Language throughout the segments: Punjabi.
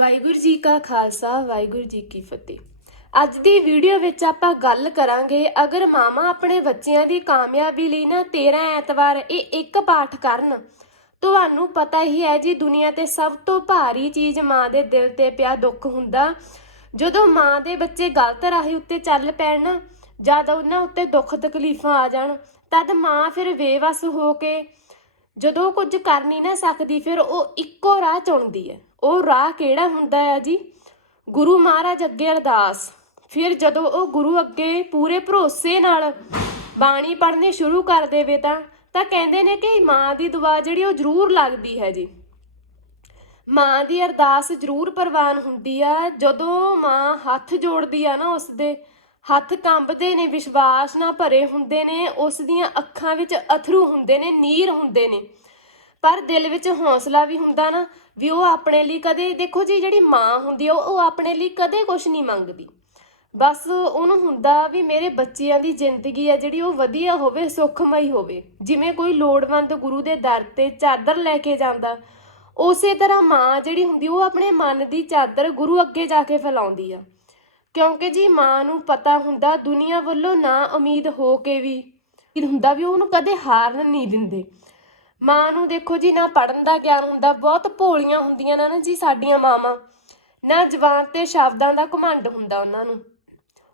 ਵਾਹਿਗੁਰੂ ਜੀ ਕਾ ਖਾਲਸਾ, ਵਾਹਿਗੁਰੂ ਜੀ ਕੀ ਫਤਿਹ। ਅੱਜ ਦੀ ਵੀਡੀਓ ਵਿੱਚ ਆਪਾਂ ਗੱਲ ਕਰਾਂਗੇ, ਅਗਰ ਮਾਮਾ ਆਪਣੇ ਬੱਚਿਆਂ ਦੀ ਕਾਮਯਾਬੀ ਲਈ ਨਾ 13 ਐਤਵਾਰ ਇਹ ਇੱਕ ਪਾਠ ਕਰਨ, ਤੁਹਾਨੂੰ ਪਤਾ ਹੀ ਹੈ ਜੀ ਦੁਨੀਆ ਤੇ ਸਭ ਤੋਂ ਭਾਰੀ ਚੀਜ਼ ਮਾਂ ਦੇ ਦਿਲ ਤੇ ਪਿਆ ਦੁੱਖ ਹੁੰਦਾ। ਜਦੋਂ ਮਾਂ ਦੇ ਬੱਚੇ ਗਲਤ ਰਾਹੀ ਉੱਤੇ ਚੱਲ ਪੈਣ, ਜਦ ਉਹਨਾਂ ਉੱਤੇ ਦੁੱਖ ਤਕਲੀਫਾਂ ਆ ਜਾਣ, ਤਦ ਮਾਂ ਫਿਰ ਬੇਵਸ ਹੋ ਕੇ ਜਦੋਂ ਕੁਝ ਕਰ ਨਹੀਂ ਨਾ ਸਕਦੀ, ਫਿਰ ਉਹ ਇੱਕੋ ਰਾਹ ਚੁਣਦੀ ਹੈ। ਉਹ ਰਾਹ ਕਿਹੜਾ ਹੁੰਦਾ ਹੈ ਜੀ? ਗੁਰੂ ਮਹਾਰਾਜ ਅੱਗੇ ਅਰਦਾਸ। ਫਿਰ ਜਦੋਂ ਉਹ ਗੁਰੂ ਅੱਗੇ ਪੂਰੇ ਭਰੋਸੇ ਨਾਲ ਬਾਣੀ ਪੜ੍ਹਨੀ ਸ਼ੁਰੂ ਕਰ ਦੇਵੇ ਤਾਂ ਤਾਂ ਕਹਿੰਦੇ ਨੇ ਕਿ ਮਾਂ ਦੀ ਦੁਆ ਜਿਹੜੀ ਉਹ ਜ਼ਰੂਰ ਲੱਗਦੀ ਹੈ ਜੀ। ਮਾਂ ਦੀ ਅਰਦਾਸ ਜ਼ਰੂਰ ਪ੍ਰਵਾਨ ਹੁੰਦੀ ਆ। ਜਦੋਂ ਮਾਂ ਹੱਥ ਜੋੜਦੀ ਆ ਨਾ ਉਸ ਦੇ ਹੱਥ ਕੰਬਦੇ ਨੇ, ਵਿਸ਼ਵਾਸ ਨਾਲ ਭਰੇ ਹੁੰਦੇ ਨੇ ਉਸ ਦੀਆਂ ਅੱਖਾਂ ਵਿੱਚ ਅਥਰੂ ਹੁੰਦੇ ਨੇ, ਨੀਰ ਹੁੰਦੇ ਨੇ। ਪਰ ਦਿਲ ਵਿੱਚ ਹੌਸਲਾ ਵੀ ਹੁੰਦਾ ਨਾ, ਵੀ ਉਹ ਆਪਣੇ ਲਈ ਕਦੇ, ਦੇਖੋ ਜੀ, ਜਿਹੜੀ ਮਾਂ ਹੁੰਦੀ ਆ, ਉਹ ਆਪਣੇ ਲਈ ਕਦੇ ਕੁਝ ਨਹੀਂ ਮੰਗਦੀ। ਬਸ ਉਹਨੂੰ ਹੁੰਦਾ ਵੀ ਮੇਰੇ ਬੱਚਿਆਂ ਦੀ ਜ਼ਿੰਦਗੀ ਆ, ਜਿਹੜੀ ਉਹ ਵਧੀਆ ਹੋਵੇ, ਸੁਖਮਈ ਹੋਵੇ। ਜਿਵੇਂ ਕੋਈ ਲੋੜਵੰਦ ਗੁਰੂ ਦੇ ਦਰ ਤੇ ਚਾਦਰ ਲੈ ਕੇ ਜਾਂਦਾ, ਉਸੇ ਤਰ੍ਹਾਂ ਮਾਂ ਜਿਹੜੀ ਹੁੰਦੀ, ਉਹ ਆਪਣੇ ਮਨ ਦੀ ਚਾਦਰ ਗੁਰੂ ਅੱਗੇ ਜਾ ਕੇ ਫੈਲਾਉਂਦੀ ਆ। ਕਿਉਂਕਿ ਜੀ ਮਾਂ ਨੂੰ ਪਤਾ ਹੁੰਦਾ, ਦੁਨੀਆ ਵੱਲੋਂ ਨਾ ਉਮੀਦ ਹੋ ਕੇ ਵੀ, ਹੁੰਦਾ ਵੀ ਉਹਨੂੰ ਕਦੇ ਹਾਰਨ ਨਹੀਂ ਦਿੰਦੇ। ਮਾਂ ਨੂੰ ਦੇਖੋ ਜੀ, ਨਾ ਪੜਨ ਦਾ ਗਿਆਨ ਹੁੰਦਾ, ਬਹੁਤ ਭੋਲੀਆਂ ਹੁੰਦੀਆਂ ਨੇ ਨਾ ਜੀ ਸਾਡੀਆਂ ਮਾਵਾਂ। ਨਾ ਜਵਾਨ ਤੇ ਸ਼ਬਦਾਂ ਦਾ ਘਮੰਡ ਹੁੰਦਾ ਉਹਨਾਂ ਨੂੰ।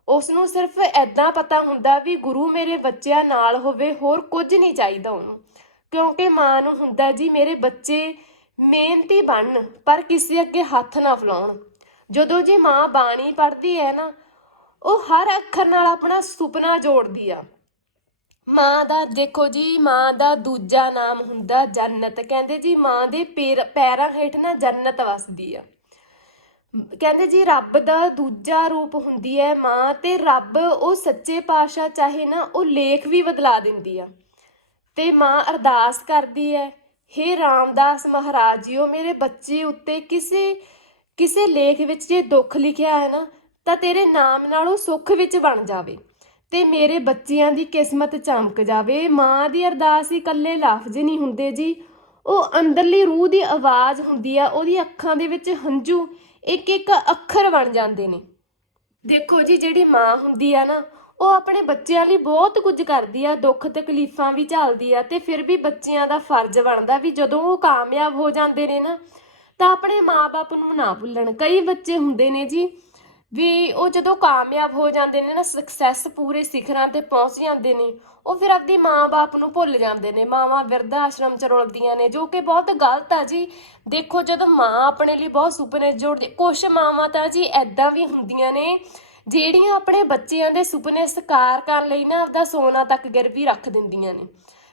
ਉਸ ਨੂੰ ਸਿਰਫ ਐਦਾਂ ਪਤਾ ਹੁੰਦਾ ਵੀ ਗੁਰੂ ਮੇਰੇ ਬੱਚਿਆਂ ਨਾਲ ਹੋਵੇ, ਹੋਰ ਕੁਝ ਨਹੀਂ ਚਾਹੀਦਾ ਉਹਨੂੰ। ਕਿਉਂਕਿ ਮਾਂ ਨੂੰ ਹੁੰਦਾ ਜੀ, ਮੇਰੇ ਬੱਚੇ ਮਿਹਨਤੀ ਬਣਨ, ਪਰ ਕਿਸੇ ਅੱਗੇ ਹੱਥ ਨਾ ਫਲਾਉਣ। ਜਦੋਂ ਜੀ ਮਾਂ ਬਾਣੀ ਪੜ੍ਹਦੀ ਹੈ ਨਾ, ਉਹ ਹਰ ਅੱਖਰ ਨਾਲ ਆਪਣਾ ਸੁਪਨਾ ਜੋੜਦੀ ਆ। ਮਾਂ ਦਾ, ਦੇਖੋ ਜੀ, ਮਾਂ ਦਾ ਦੂਜਾ ਨਾਮ ਹੁੰਦਾ ਜੰਨਤ। ਕਹਿੰਦੇ ਜੀ, ਮਾਂ ਦੇ ਪੈਰ- ਪੈਰਾਂ ਹੇਠ ਨਾ ਜੰਨਤ ਵਸਦੀ ਆ। ਕਹਿੰਦੇ ਜੀ, ਰੱਬ ਦਾ ਦੂਜਾ ਰੂਪ ਹੁੰਦੀ ਹੈ ਮਾਂ ਤੇ ਰੱਬ ਉਹ ਸੱਚੇ ਪਾਤਸ਼ਾਹ ਚਾਹੇ ਨਾ, ਉਹ ਲੇਖ ਵੀ ਬਦਲਾ ਦਿੰਦੀ ਆ। ਤੇ ਮਾਂ ਅਰਦਾਸ ਕਰਦੀ ਹੈ ਹੇ ਰਾਮਦਾਸ ਮਹਾਰਾਜ ਜੀਓ, ਮੇਰੇ ਬੱਚੇ ਉੱਤੇ ਕਿਸੇ ਕਿਸੇ ਲੇਖ ਵਿੱਚ ਜੇ ਦੁੱਖ ਲਿਖਿਆ ਹੈ ਨਾ, ਤਾਂ ਤੇਰੇ ਨਾਮ ਨਾਲ ਉਹ ਸੁੱਖ ਵਿੱਚ ਬਣ ਜਾਵੇ। ਤੇ ਮੇਰੇ ਬੱਚਿਆਂ ਦੀ ਕਿਸਮਤ ਚਮਕ ਜਾਵੇ। ਮਾਂ ਦੀ ਅਰਦਾਸ ਹੀ ਇਕੱਲੇ ਲਫ਼ਜ਼ ਨਹੀਂ ਹੁੰਦੇ ਜੀ। ਉਹ ਅੰਦਰਲੀ ਰੂਹ ਦੀ ਆਵਾਜ਼ ਹੁੰਦੀ ਆ ਉਹਦੀ ਅੱਖਾਂ ਦੇ ਵਿੱਚ ਹੰਝੂ ਇੱਕ ਇੱਕ ਅੱਖਰ ਬਣ ਜਾਂਦੇ ਨੇ। ਦੇਖੋ ਜੀ, ਜਿਹੜੀ ਮਾਂ ਹੁੰਦੀ ਆ ਨਾ, ਉਹ ਆਪਣੇ ਬੱਚਿਆਂ ਲਈ ਬਹੁਤ ਕੁਝ ਕਰਦੀ ਆ, ਦੁੱਖ ਤਕਲੀਫਾਂ ਵੀ ਝੱਲਦੀ ਆ ਤੇ ਫਿਰ ਵੀ ਬੱਚਿਆਂ ਦਾ ਫਰਜ਼ ਬਣਦਾ ਵੀ ਜਦੋਂ ਉਹ ਕਾਮਯਾਬ ਹੋ ਜਾਂਦੇ ਨੇ ਨਾ, ਤਾਂ ਆਪਣੇ ਮਾਪੇ ਨੂੰ ਨਾ ਭੁੱਲਣ। ਕਈ ਬੱਚੇ ਹੁੰਦੇ ਨੇ ਜੀ ਵੀ ਉਹ ਜਦੋਂ ਕਾਮਯਾਬ ਹੋ ਜਾਂਦੇ ਨੇ ਨਾ ਸਕਸੈਸ ਪੂਰੇ ਸਿਖਰਾਂ ਤੇ ਪਹੁੰਚ ਜਾਂਦੇ ਨੇ, ਉਹ ਫਿਰ ਆਪਦੀ ਮਾਂ-ਬਾਪ ਨੂੰ ਭੁੱਲ ਜਾਂਦੇ ਨੇ। ਮਾਵਾਂ ਬਿਰਧ ਆਸ਼ਰਮ ਚ ਰੁਲਦੀਆਂ ਨੇ, ਜੋ ਕਿ ਬਹੁਤ ਗਲਤ ਆ ਜੀ। ਦੇਖੋ, ਜਦੋਂ ਮਾਂ ਆਪਣੇ ਲਈ ਬਹੁਤ ਸੁਪਨੇ ਜੋੜਦੀ ਕੁਝ ਮਾਵਾਂ ਤਾਂ ਜੀ ਐਦਾਂ ਵੀ ਹੁੰਦੀਆਂ ਨੇ, ਜਿਹੜੀਆਂ ਆਪਣੇ ਬੱਚਿਆਂ ਦੇ ਸੁਪਨੇ ਸਾਕਾਰ ਕਰਨ ਲਈ ਨਾ ਆਪਦਾ ਸੋਨਾ ਤੱਕ ਗਿਰਵੀ ਰੱਖ ਦਿੰਦੀਆਂ ਨੇ।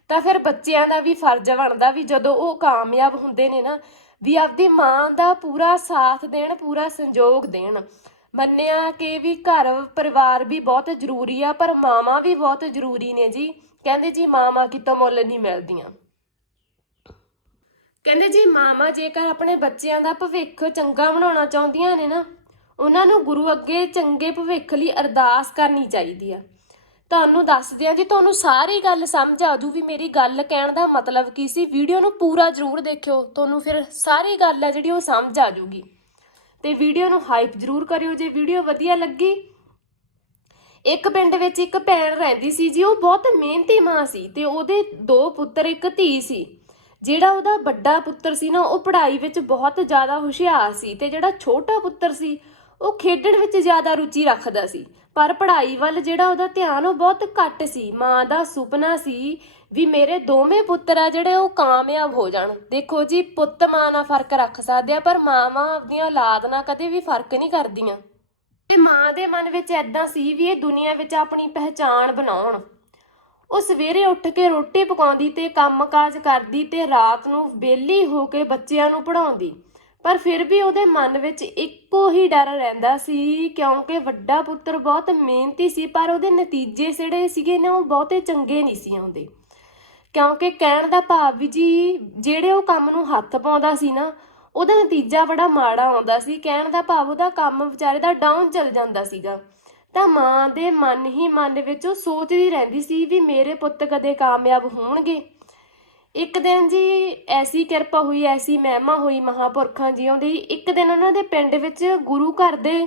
ਤਾਂ ਫਿਰ ਬੱਚਿਆਂ ਦਾ ਵੀ ਫਰਜ਼ ਬਣਦਾ ਵੀ ਜਦੋਂ ਉਹ ਕਾਮਯਾਬ ਹੁੰਦੇ ਨੇ ਨਾ, ਵੀ ਆਪਦੀ ਮਾਂ ਦਾ ਪੂਰਾ ਸਾਥ ਦੇਣ, ਪੂਰਾ ਸੰਯੋਗ ਦੇਣ। ਮੰਨਿਆ ਕਿ ਵੀ ਘਰ, ਪਰਿਵਾਰ ਵੀ ਬਹੁਤ ਜ਼ਰੂਰੀ ਆ, ਪਰ ਮਾਵਾਂ ਵੀ ਬਹੁਤ ਜ਼ਰੂਰੀ ਨੇ ਜੀ। ਕਹਿੰਦੇ ਜੀ ਮਾਵਾਂ ਕਿਤੋਂ ਮੁੱਲ ਨਹੀਂ ਮਿਲਦੀਆਂ। ਕਹਿੰਦੇ ਜੀ ਮਾਵਾਂ ਜੇਕਰ ਆਪਣੇ ਬੱਚਿਆਂ ਦਾ ਭਵਿੱਖ ਚੰਗਾ ਬਣਾਉਣਾ ਚਾਹੁੰਦੀਆਂ ਨੇ ਨਾ, ਉਹਨਾਂ ਨੂੰ ਗੁਰੂ ਅੱਗੇ ਚੰਗੇ ਭਵਿੱਖ ਲਈ ਅਰਦਾਸ ਕਰਨੀ ਚਾਹੀਦੀ ਆ। ਤੁਹਾਨੂੰ ਦੱਸਦੇ ਆ ਜੀ, ਤੁਹਾਨੂੰ ਸਾਰੀ ਗੱਲ ਸਮਝ ਆ ਜੂ ਵੀ ਮੇਰੀ ਗੱਲ ਕਹਿਣ ਦਾ ਮਤਲਬ ਕੀ ਸੀ। ਵੀਡੀਓ ਨੂੰ ਪੂਰਾ ਜ਼ਰੂਰ ਦੇਖਿਓ, ਤੁਹਾਨੂੰ ਫਿਰ ਸਾਰੀ ਗੱਲ ਆ ਜਿਹੜੀ ਉਹ ਸਮਝ ਆ ਜੂਗੀ ਤੇ ਵੀਡੀਓ ਨੂੰ ਹਾਈਪ ਜ਼ਰੂਰ ਕਰਿਓ, ਜੇ ਵੀਡੀਓ ਵਧੀਆ ਲੱਗੀ। ਇੱਕ ਪਿੰਡ ਵਿੱਚ ਇੱਕ ਭੈਣ ਰਹਿੰਦੀ ਸੀ ਜੀ, ਉਹ ਬਹੁਤ ਮਿਹਨਤੀ ਮਾਂ ਸੀ ਤੇ ਉਹਦੇ ਦੋ ਪੁੱਤਰ, ਇੱਕ ਧੀ ਸੀ। ਜਿਹੜਾ ਉਹਦਾ ਵੱਡਾ ਪੁੱਤਰ ਸੀ ਨਾ, ਉਹ ਪੜ੍ਹਾਈ ਵਿੱਚ ਬਹੁਤ ਜ਼ਿਆਦਾ ਹੁਸ਼ਿਆਰ ਸੀ ਤੇ ਜਿਹੜਾ ਛੋਟਾ ਪੁੱਤਰ ਸੀ, ਉਹ ਖੇਡਣ ਵਿੱਚ ਜ਼ਿਆਦਾ ਰੁਚੀ ਰੱਖਦਾ ਸੀ। ਪਰ ਪੜ੍ਹਾਈ ਵੱਲ ਜਿਹੜਾ ਉਹਦਾ ਧਿਆਨ, ਉਹ ਬਹੁਤ ਘੱਟ ਸੀ। ਮਾਂ ਦਾ ਸੁਪਨਾ ਸੀ ਵੀ ਮੇਰੇ ਦੋਵੇਂ ਪੁੱਤਰ ਆ ਜਿਹੜੇ ਉਹ ਕਾਮਯਾਬ ਹੋ ਜਾਣ। ਦੇਖੋ ਜੀ, ਪੁੱਤ ਮਾਂ ਨਾਲ ਫ਼ਰਕ ਰੱਖ ਸਕਦੇ ਆ, ਪਰ ਮਾਵਾਂ ਆਪਣੀਆਂ ਔਲਾਦ ਨਾਲ ਕਦੇ ਵੀ ਫ਼ਰਕ ਨਹੀਂ ਕਰਦੀਆਂ। ਤੇ ਮਾਂ ਦੇ ਮਨ ਵਿੱਚ ਐਦਾਂ ਸੀ ਵੀ ਇਹ ਦੁਨੀਆ ਵਿੱਚ ਆਪਣੀ ਪਹਿਚਾਣ ਬਣਾਉਣ। ਉਹ ਸਵੇਰੇ ਉੱਠ ਕੇ ਰੋਟੀ ਪਕਾਉਂਦੀ ਤੇ ਕੰਮਕਾਜ ਕਰਦੀ ਤੇ ਰਾਤ ਨੂੰ ਵਿਹਲੀ ਹੋ ਕੇ ਬੱਚਿਆਂ ਨੂੰ ਪੜਾਉਂਦੀ ਪਰ ਫਿਰ ਵੀ ਉਹਦੇ ਮਨ ਵਿੱਚ ਇੱਕੋ ਹੀ ਡਰ ਰਹਿੰਦਾ ਸੀ, ਕਿਉਂਕਿ ਵੱਡਾ ਪੁੱਤਰ ਬਹੁਤ ਮਿਹਨਤੀ ਸੀ, ਪਰ ਉਹਦੇ ਨਤੀਜੇ ਜਿਹੜੇ ਸੀਗੇ ਨਾ, ਉਹ ਬਹੁਤੇ ਚੰਗੇ ਨਹੀਂ ਸੀ ਆਉਂਦੇ। ਕਿਉਂਕਿ ਕਹਿਣ ਦਾ ਭਾਵ ਵੀ ਜੀ, ਜਿਹੜੇ ਉਹ ਕੰਮ ਨੂੰ ਹੱਥ ਪਾਉਂਦਾ ਸੀ ਨਾ, ਉਹਦਾ ਨਤੀਜਾ ਬੜਾ ਮਾੜਾ ਆਉਂਦਾ ਸੀ। ਕਹਿਣ ਦਾ ਭਾਵ ਉਹਦਾ ਕੰਮ ਵਿਚਾਰੇ ਦਾ ਡਾਊਨ ਚੱਲ ਜਾਂਦਾ ਸੀਗਾ। ਤਾਂ ਮਾਂ ਦੇ ਮਨ ਹੀ ਮਨ ਵਿੱਚ ਉਹ ਸੋਚਦੀ ਰਹਿੰਦੀ ਸੀ ਵੀ ਮੇਰੇ ਪੁੱਤ ਕਦੇ ਕਾਮਯਾਬ ਹੋਣਗੇ। ਇੱਕ ਦਿਨ ਜੀ ਐਸੀ ਕਿਰਪਾ ਹੋਈ, ਐਸੀ ਮਹਿਮਾ ਹੋਈ ਮਹਾਪੁਰਖਾਂ ਜੀਓ ਦੀ। ਇੱਕ ਦਿਨ ਉਹਨਾਂ ਦੇ ਪਿੰਡ ਵਿੱਚ ਗੁਰੂ ਘਰ ਦੇ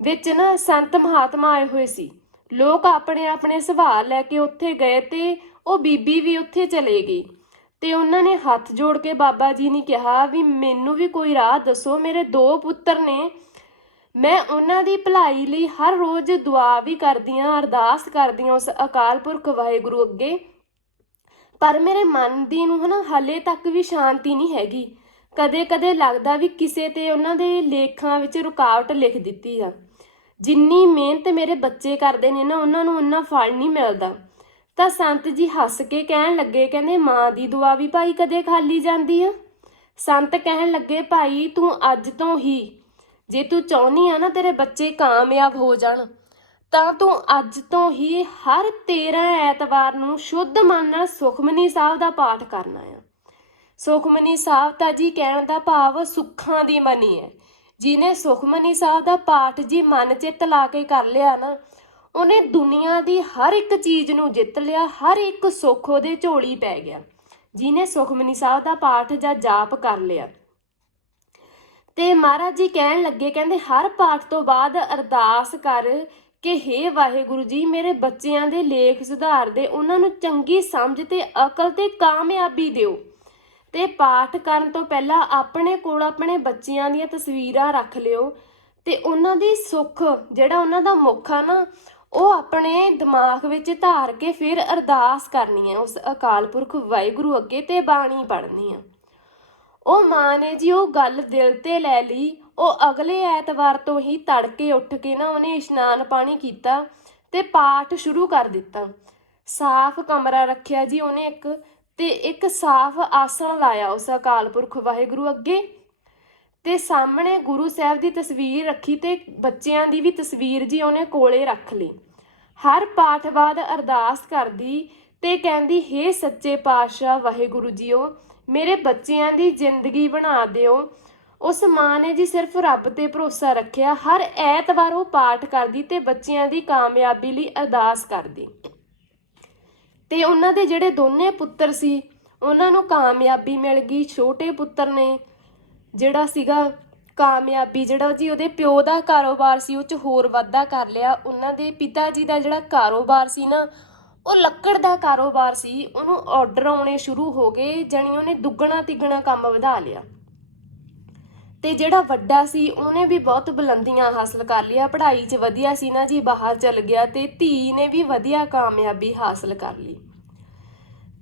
ਵਿੱਚ ਨਾ ਸੰਤ ਮਹਾਤਮਾ ਆਏ ਹੋਏ ਸੀ। ਲੋਕ ਆਪਣੇ ਆਪਣੇ ਸਵਾਲ ਲੈ ਕੇ ਉੱਥੇ ਗਏ ਤੇ ਉਹ ਬੀਬੀ ਵੀ ਉੱਥੇ ਚਲੇ ਗਈ ਤੇ ਉਹਨਾਂ ਨੇ ਹੱਥ ਜੋੜ ਕੇ ਬਾਬਾ ਜੀ ਨੇ ਕਿਹਾ ਵੀ ਮੈਨੂੰ ਵੀ ਕੋਈ ਰਾਹ ਦੱਸੋ, ਮੇਰੇ ਦੋ ਪੁੱਤਰ ਨੇ। ਮੈਂ ਉਹਨਾਂ ਦੀ ਭਲਾਈ ਲਈ ਹਰ ਰੋਜ਼ ਦੁਆ ਵੀ ਕਰਦੀ ਕਰਦੀਆਂ ਅਰਦਾਸ ਕਰਦੀ ਕਰਦੀਆਂ ਉਸ ਅਕਾਲ ਪੁਰਖ ਵਾਹਿਗੁਰੂ ਅੱਗੇ। ਪਰ ਮੇਰੇ ਮਨ ਦੀ ਨੂੰ ਹਨਾ ਹਾਲੇ ਤੱਕ ਵੀ ਸ਼ਾਂਤੀ ਨਹੀਂ ਹੈਗੀ। ਕਦੇ-ਕਦੇ ਲੱਗਦਾ ਵੀ ਕਿਸੇ ਤੇ ਉਹਨਾਂ ਦੇ ਲੇਖਾਂ ਵਿੱਚ ਰੁਕਾਵਟ ਲਿਖ ਦਿੱਤੀ ਆ। ਜਿੰਨੀ ਮਿਹਨਤ ਮੇਰੇ ਬੱਚੇ ਕਰਦੇ ਨੇ ਨਾ, ਉਹਨਾਂ ਨੂੰ ਉਹਨਾਂ ਫਲ ਨਹੀਂ ਮਿਲਦਾ। ਤਾਂ ਸੰਤ ਜੀ ਹੱਸ ਕੇ ਕਹਿਣ ਲੱਗੇ, ਕਹਿੰਦੇ, ਮਾਂ ਦੀ ਦੁਆ ਵੀ ਭਾਈ ਕਦੇ ਖਾਲੀ ਜਾਂਦੀ ਆ? ਸੰਤ ਕਹਿਣ ਲੱਗੇ, ਭਾਈ, ਤੂੰ ਅੱਜ ਤੋਂ ਹੀ, ਜੇ ਤੂੰ ਚਾਹੁੰਦੀ ਆ ਨਾ ਤੇਰੇ ਬੱਚੇ ਕਾਮਯਾਬ ਹੋ ਜਾਣ, ਤਾਂ ਤੂੰ ਅੱਜ ਤੋਂ ਹੀ ਹਰ 13 ਐਤਵਾਰ ਨੂੰ ਸ਼ੁੱਧ ਮਨ ਨਾਲ ਸੁਖਮਨੀ ਸਾਹਿਬ ਦਾ ਪਾਠ ਕਰਨਾ ਆ। ਸੁਖਮਨੀ ਸਾਹਿਬ ਤਾਂ ਜੀ ਕਹਿਣ ਦਾ ਭਾਵ ਸੁੱਖਾਂ ਦੀ ਮਨੀ ਹੈ। ਜਿਹਨੇ ਸੁਖਮਨੀ ਸਾਹਿਬ ਦਾ ਪਾਠ ਜੀ ਮਨ ਚਿੱਤ ਲਾ ਕੇ ਕਰ ਲਿਆ ਨਾ ਉਹਨੇ ਦੁਨੀਆ ਦੀ ਹਰ ਇੱਕ ਚੀਜ਼ ਨੂੰ ਜਿੱਤ ਲਿਆ, ਹਰ ਇੱਕ ਸੁੱਖ ਉਹਦੇ ਝੋਲੀ ਪੈ ਗਿਆ। ਜਿਹਨੇ ਸੁਖਮਨੀ ਸਾਹਿਬ ਦਾ ਪਾਠ ਜਾਂ ਜਾਪ ਕਰ ਲਿਆ। ਤੇ ਮਹਾਰਾਜ ਜੀ ਕਹਿਣ ਲੱਗੇ, ਕਹਿੰਦੇ, ਹਰ ਪਾਠ ਤੋਂ ਬਾਅਦ ਅਰਦਾਸ ਕਰ ਕਿ हे ਵਾਹਿਗੁਰੂ ਜੀ, ਮੇਰੇ ਬੱਚਿਆਂ ਦੇ ਲੇਖ ਸੁਧਾਰ ਦੇ, ਉਹਨਾਂ ਨੂੰ ਚੰਗੀ ਸਮਝ ਤੇ ਅਕਲ ਤੇ ਕਾਮਯਾਬੀ ਦਿਓ। ਤੇ ਪਾਠ ਕਰਨ ਤੋਂ ਪਹਿਲਾਂ ਆਪਣੇ ਕੋਲ ਆਪਣੇ ਬੱਚਿਆਂ ਦੀਆਂ ਤਸਵੀਰਾਂ ਰੱਖ ਲਿਓ ਤੇ ਉਹਨਾਂ ਦੀ ਸੁੱਖ, ਜਿਹੜਾ ਉਹਨਾਂ ਦਾ ਮੁੱਖ ਆ ਨਾ ਉਹ ਆਪਣੇ ਦਿਮਾਗ ਵਿੱਚ ਧਾਰ ਕੇ ਫਿਰ ਅਰਦਾਸ ਕਰਨੀ ਹੈ, ਉਸ ਅਕਾਲ ਪੁਰਖ ਵਾਹਿਗੁਰੂ ਅੱਗੇ ਤੇ ਬਾਣੀ ਪੜ੍ਹਨੀ ਆ। ਉਹ ਮਾਂ ਨੇ ਜੀ ਉਹ ਗੱਲ ਦਿਲ ਤੇ ਲੈ ਲਈ, ਉਹ ਅਗਲੇ ਐਤਵਾਰ ਤੋਂ ਹੀ ਤੜਕੇ ਉੱਠ ਕੇ ਨਾ ਉਹਨੇ ਇਸ਼ਨਾਨ ਪਾਣੀ ਕੀਤਾ ਤੇ ਪਾਠ ਸ਼ੁਰੂ ਕਰ ਦਿੱਤਾ। ਸਾਫ਼ ਕਮਰਾ ਰੱਖਿਆ ਜੀ ਉਹਨੇ ਇੱਕ ਤੇ ਇੱਕ ਸਾਫ਼ ਆਸਣ ਲਾਇਆ ਉਸ ਅਕਾਲ ਪੁਰਖ ਵਾਹਿਗੁਰੂ ਅੱਗੇ। ਤੇ ਸਾਹਮਣੇ ਗੁਰੂ ਸਾਹਿਬ ਦੀ ਤਸਵੀਰ ਰੱਖੀ ਤੇ ਬੱਚਿਆਂ ਦੀ ਵੀ ਤਸਵੀਰ ਜੀ ਉਹਨੇ ਕੋਲੇ ਰੱਖ ਲਈ। ਹਰ ਪਾਠ ਬਾਅਦ ਅਰਦਾਸ ਕਰਦੀ ਤੇ ਕਹਿੰਦੀ, ਹੇ ਸੱਚੇ ਪਾਤਸ਼ਾਹ, ਵਾਹਿਗੁਰੂ ਜੀਓ, ਮੇਰੇ ਬੱਚਿਆਂ ਦੀ ਜ਼ਿੰਦਗੀ ਬਣਾ ਦਿਓ। ਉਸ ਮਾਂ ਨੇ ਜੀ ਸਿਰਫ ਰੱਬ ਤੇ ਭਰੋਸਾ ਰੱਖਿਆ। ਹਰ ਐਤਵਾਰ ਉਹ ਪਾਠ ਕਰਦੀ ਤੇ ਬੱਚਿਆਂ ਦੀ ਕਾਮਯਾਬੀ ਲਈ ਅਰਦਾਸ ਕਰਦੀ। ਤੇ ਉਹਨਾਂ ਦੇ ਜਿਹੜੇ ਦੋਨੇ ਪੁੱਤਰ ਸੀ, ਉਹਨਾਂ ਨੂੰ ਕਾਮਯਾਬੀ ਮਿਲ ਗਈ। ਛੋਟੇ ਪੁੱਤਰ ਨੇ ਜਿਹੜਾ ਸੀਗਾ ਕਾਮਯਾਬੀ, ਜਿਹੜਾ ਜੀ ਉਹਦੇ ਪਿਓ ਦਾ ਕਾਰੋਬਾਰ ਸੀ, ਉਹ ਚ ਹੋਰ ਵਾਧਾ ਕਰ ਲਿਆ। ਉਹਨਾਂ ਦੇ ਪਿਤਾ ਜੀ ਦਾ ਜਿਹੜਾ ਕਾਰੋਬਾਰ ਸੀ ਨਾ, ਉਹ ਲੱਕੜ ਦਾ ਕਾਰੋਬਾਰ ਸੀ। ਉਹਨੂੰ ਆਰਡਰ ਆਉਣੇ ਸ਼ੁਰੂ ਹੋ ਗਏ, ਜਾਣੀ ਉਹਨੇ ਦੁੱਗਣਾ ਤਿੱਗਣਾ ਕੰਮ ਵਧਾ ਲਿਆ। ਤੇ ਜਿਹੜਾ ਵੱਡਾ ਸੀ, ਉਹਨੇ ਵੀ ਬਹੁਤ ਬੁਲੰਦੀਆਂ ਹਾਸਲ ਕਰ ਲਿਆ ਪੜ੍ਹਾਈ 'ਚ ਵਧੀਆ ਸੀ ਨਾ ਜੀ, ਬਾਹਰ ਚਲ ਗਿਆ ਤੇ ਧੀ ਨੇ ਵੀ ਵਧੀਆ ਕਾਮਯਾਬੀ ਹਾਸਲ ਕਰ ਲਈ।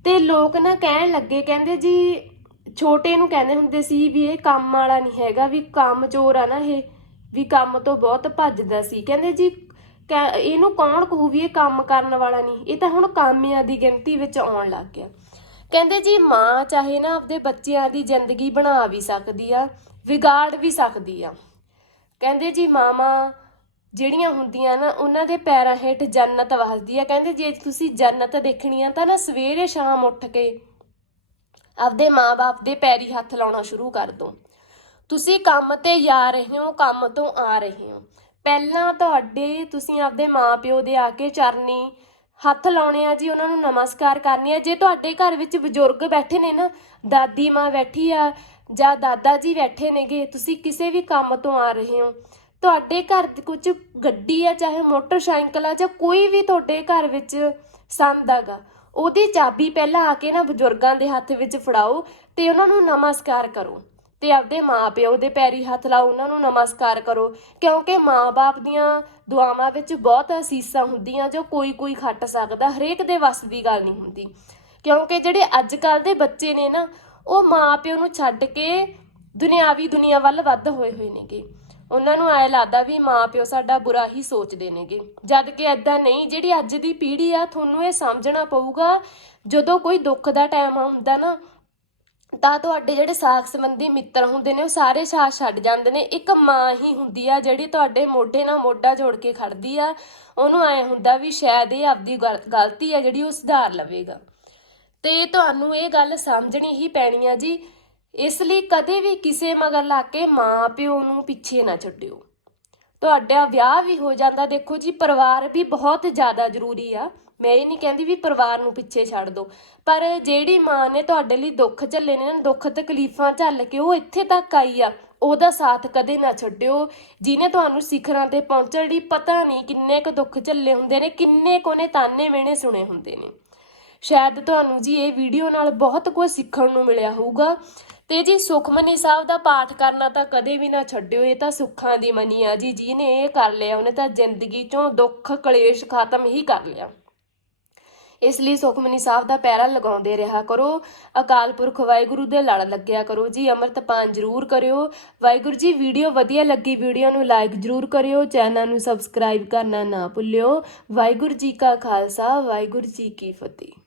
ਤੇ ਲੋਕ ਨਾ ਕਹਿਣ ਲੱਗੇ, ਕਹਿੰਦੇ ਜੀ ਛੋਟੇ ਨੂੰ ਕਹਿੰਦੇ ਹੁੰਦੇ ਸੀ ਵੀ ਇਹ ਕੰਮ ਵਾਲਾ ਨਹੀਂ ਹੈਗਾ, ਵੀ ਕੰਮ ਚੋਰ ਆ ਨਾ ਇਹ, ਵੀ ਕੰਮ ਤੋਂ ਬਹੁਤ ਭੱਜਦਾ ਸੀ। ਕਹਿੰਦੇ ਜੀ, ਕਹਿ- ਇਹਨੂੰ ਕੌਣ ਕਹੂ ਵੀ ਇਹ ਕੰਮ ਕਰਨ ਵਾਲਾ ਨਹੀਂ? ਇਹ ਤਾਂ ਹੁਣ ਕਾਮਿਆਂ ਦੀ ਗਿਣਤੀ ਵਿੱਚ ਆਉਣ ਲੱਗ ਗਿਆ। ਕਹਿੰਦੇ ਜੀ, ਮਾਂ ਚਾਹੇ ਨਾ ਆਪਦੇ ਬੱਚਿਆਂ ਦੀ ਜ਼ਿੰਦਗੀ ਬਣਾ ਵੀ ਸਕਦੀ ਆ, ਵਿਗਾੜ ਵੀ ਸਕਦੀ ਆ। ਕਹਿੰਦੇ ਜੀ ਮਾਮਾ ਜਿਹੜੀਆਂ ਹੁੰਦੀਆਂ ਨਾ, ਉਹਨਾਂ ਦੇ ਪੈਰਾਂ ਹੇਠ ਜੰਨਤ ਵਸਦੀ ਆ। ਕਹਿੰਦੇ ਜੇ ਤੁਸੀਂ ਜੰਨਤ ਦੇਖਣੀ ਆ, ਤਾਂ ਨਾ ਸਵੇਰੇ ਸ਼ਾਮ ਉੱਠ ਕੇ ਆਪਦੇ ਮਾਪੇ ਦੇ ਪੈਰੀ ਹੱਥ ਲਾਉਣਾ ਸ਼ੁਰੂ ਕਰ ਦੋ। ਤੁਸੀਂ ਕੰਮ ਤੇ ਜਾ ਰਹੇ ਹੋ, ਕੰਮ ਤੋਂ ਆ ਰਹੇ ਹੋ। ਪਹਿਲਾਂ ਤੁਹਾਡੇ, ਤੁਸੀਂ ਆਪਦੇ ਮਾਪਿਓ ਦੇ ਆ ਕੇ ਚਰਨੀ ਹੱਥ ਲਾਉਣੇ ਆ ਜੀ, ਉਹਨਾਂ ਨੂੰ ਨਮਸਕਾਰ ਕਰਨੀ ਆ। ਜੇ ਤੁਹਾਡੇ ਘਰ ਵਿੱਚ ਬਜ਼ੁਰਗ ਬੈਠੇ ਨੇ ਨਾ, ਦਾਦੀ ਮਾਂ ਬੈਠੀ ਆ ਜਾਂ ਦਾਦਾ ਜੀ ਬੈਠੇ ਨੇਗੇ, ਤੁਸੀਂ ਕਿਸੇ ਵੀ ਕੰਮ ਤੋਂ ਆ ਰਹੇ ਹੋ। ਤੁਹਾਡੇ ਘਰ ਕੁਝ ਗੱਡੀ ਆ, ਚਾਹੇ ਮੋਟਰਸਾਈਕਲ ਆ, ਜਾਂ ਕੋਈ ਵੀ ਤੁਹਾਡੇ ਘਰ ਵਿੱਚ ਸੰਦ ਹੈਗਾ ਉਹਦੀ ਚਾਬੀ ਪਹਿਲਾਂ ਆ ਕੇ ਨਾ ਬਜ਼ੁਰਗਾਂ ਦੇ ਹੱਥ ਵਿੱਚ ਫੜਾਓ ਤੇ ਉਹਨਾਂ ਨੂੰ ਨਮਸਕਾਰ ਕਰੋ। ਤੇ ਆਪਦੇ ਮਾਪਿਓ ਦੇ ਪੈਰੀ ਹੱਥ ਲਾਓ, ਉਹਨਾਂ ਨੂੰ ਨਮਸਕਾਰ ਕਰੋ। ਕਿਉਂਕਿ ਮਾਂ-ਬਾਪ ਦੀਆਂ ਦੁਆਵਾਂ ਵਿੱਚ ਬਹੁਤ ਅਸੀਸਾਂ ਹੁੰਦੀਆਂ ਜੋ ਕੋਈ ਕੋਈ ਖੱਟ ਸਕਦਾ, ਹਰੇਕ ਦੇ ਵੱਸ ਦੀ ਗੱਲ ਨਹੀਂ ਹੁੰਦੀ। ਕਿਉਂਕਿ ਜਿਹੜੇ ਅੱਜ ਕੱਲ ਦੇ ਬੱਚੇ ਨੇ ਨਾ, ਉਹ ਮਾਪਿਓ ਨੂੰ ਛੱਡ ਕੇ ਦੁਨਿਆਵੀ ਦੁਨੀਆ ਵੱਲ ਵੱਧ ਹੋਏ ਹੋਏ ਨੇਗੇ। ਉਹਨਾਂ ਨੂੰ ਐ ਲੱਗਦਾ ਵੀ ਮਾਪਿਓ ਸਾਡਾ ਬੁਰਾ ਹੀ ਸੋਚਦੇ ਨੇਗੇ। ਜਦ ਕਿ ਐਦਾਂ ਨਹੀਂ, ਜਿਹੜੀ ਅੱਜ ਦੀ ਪੀੜ੍ਹੀ ਆ, ਤੁਹਾਨੂੰ ਇਹ ਸਮਝਣਾ ਪਊਗਾ, ਜਦੋਂ ਕੋਈ ਦੁੱਖ ਦਾ ਟਾਈਮ ਆਉਂਦਾ ਨਾ, ਤਾਂ ਤੁਹਾਡੇ ਜਿਹੜੇ ਸਾਖ ਸੰਬੰਧੀ ਮਿੱਤਰ ਹੁੰਦੇ ਨੇ, ਉਹ ਸਾਰੇ ਸਾਥ ਛੱਡ ਜਾਂਦੇ ਨੇ। ਇੱਕ ਮਾਂ ਹੀ ਹੁੰਦੀ ਆ, ਜਿਹੜੀ ਤੁਹਾਡੇ ਮੋਢੇ ਨਾਲ ਮੋਢਾ ਜੋੜ ਕੇ ਖੜਦੀ ਆ। ਉਹਨੂੰ ਐ ਹੁੰਦਾ ਵੀ ਸ਼ਾਇਦ ਇਹ ਆਪਦੀ ਗਲ- ਗਲਤੀ ਆ ਜਿਹੜੀ ਉਹ ਸੁਧਾਰ ਲਵੇਗਾ। ਤੇ ਤੁਹਾਨੂੰ ਇਹ ਗੱਲ ਸਮਝਣੀ ਹੀ ਪੈਣੀ ਆ ਜੀ। ਇਸ ਲਈ ਕਦੇ ਵੀ ਕਿਸੇ ਮਗਰ ਲਾ ਕੇ ਮਾਂ ਪਿਓ ਨੂੰ ਪਿੱਛੇ ਨਾ ਛੱਡਿਓ। ਤੁਹਾਡਾ ਵਿਆਹ ਵੀ ਹੋ ਜਾਂਦਾ, ਦੇਖੋ ਜੀ, ਪਰਿਵਾਰ ਵੀ ਬਹੁਤ ਜ਼ਿਆਦਾ ਜ਼ਰੂਰੀ ਆ। ਮੈਂ ਇਹ ਨਹੀਂ ਕਹਿੰਦੀ ਵੀ ਪਰਿਵਾਰ ਨੂੰ ਪਿੱਛੇ ਛੱਡ ਦਿਓ ਪਰ ਜਿਹੜੀ ਮਾਂ ਨੇ ਤੁਹਾਡੇ ਲਈ ਦੁੱਖ ਝੱਲੇ ਨੇ ਦੁੱਖ ਤਕਲੀਫਾਂ ਝੱਲ ਕੇ ਉਹ ਇੱਥੇ ਤੱਕ ਆਈ ਆ, ਉਹਦਾ ਸਾਥ ਕਦੇ ਨਾ ਛੱਡਿਓ। ਜਿਹਨੇ ਤੁਹਾਨੂੰ ਸਿਖਰਾਂ ਤੇ ਪਹੁੰਚਣ ਲਈ ਪਤਾ ਨਹੀਂ ਕਿੰਨੇ ਕੁ ਦੁੱਖ ਝੱਲੇ ਹੁੰਦੇ ਨੇ, ਕਿੰਨੇ ਕੁ ਨੇ ਤਾਨੇ ਮਿਹਣੇ ਸੁਣੇ ਹੁੰਦੇ ਨੇ। ਸ਼ਾਇਦ ਤੁਹਾਨੂੰ ਜੀ ਇਹ ਵੀਡੀਓ ਨਾਲ ਬਹੁਤ ਕੁਝ ਸਿੱਖਣ ਨੂੰ ਮਿਲਿਆ ਹੋਊਗਾ। ਤੇ ਜੀ ਸੁਖਮਨੀ ਸਾਹਿਬ ਦਾ ਪਾਠ ਕਰਨਾ ਤਾਂ ਕਦੇ ਵੀ ਨਾ ਛੱਡਿਓ, ਇਹ ਤਾਂ ਸੁੱਖਾਂ ਦੀ ਮਨੀ ਆ ਜੀ, ਜਿਹਨੇ ਇਹ ਕਰ ਲਿਆ, ਉਹਨੇ ਤਾਂ ਜ਼ਿੰਦਗੀ ਚੋਂ ਦੁੱਖ, ਕਲੇਸ਼ ਖਤਮ ਹੀ ਕਰ ਲਿਆ। ਇਸ ਲਈ ਸੁਖਮਨੀ ਸਾਹਿਬ ਦਾ ਪੈਰਾ ਲਗਾਉਂਦੇ ਰਿਹਾ ਕਰੋ। ਅਕਾਲ ਪੁਰਖ ਵਾਹਿਗੁਰੂ ਦੇ ਲੜ ਲੱਗਿਆ ਕਰੋ ਜੀ ਅੰਮ੍ਰਿਤਪਾਨ ਜ਼ਰੂਰ ਕਰਿਓ। ਵਾਹਿਗੁਰੂ ਜੀ, ਵੀਡੀਓ ਵਧੀਆ ਲੱਗੀ, ਵੀਡੀਓ ਨੂੰ ਲਾਈਕ ਜ਼ਰੂਰ ਕਰਿਓ, ਚੈਨਲ ਨੂੰ ਸਬਸਕ੍ਰਾਈਬ ਕਰਨਾ ਨਾ ਭੁੱਲਿਓ। ਵਾਹਿਗੁਰੂ ਜੀ ਕਾ ਖਾਲਸਾ, ਵਾਹਿਗੁਰੂ ਜੀ ਕੀ ਫਤਿਹ।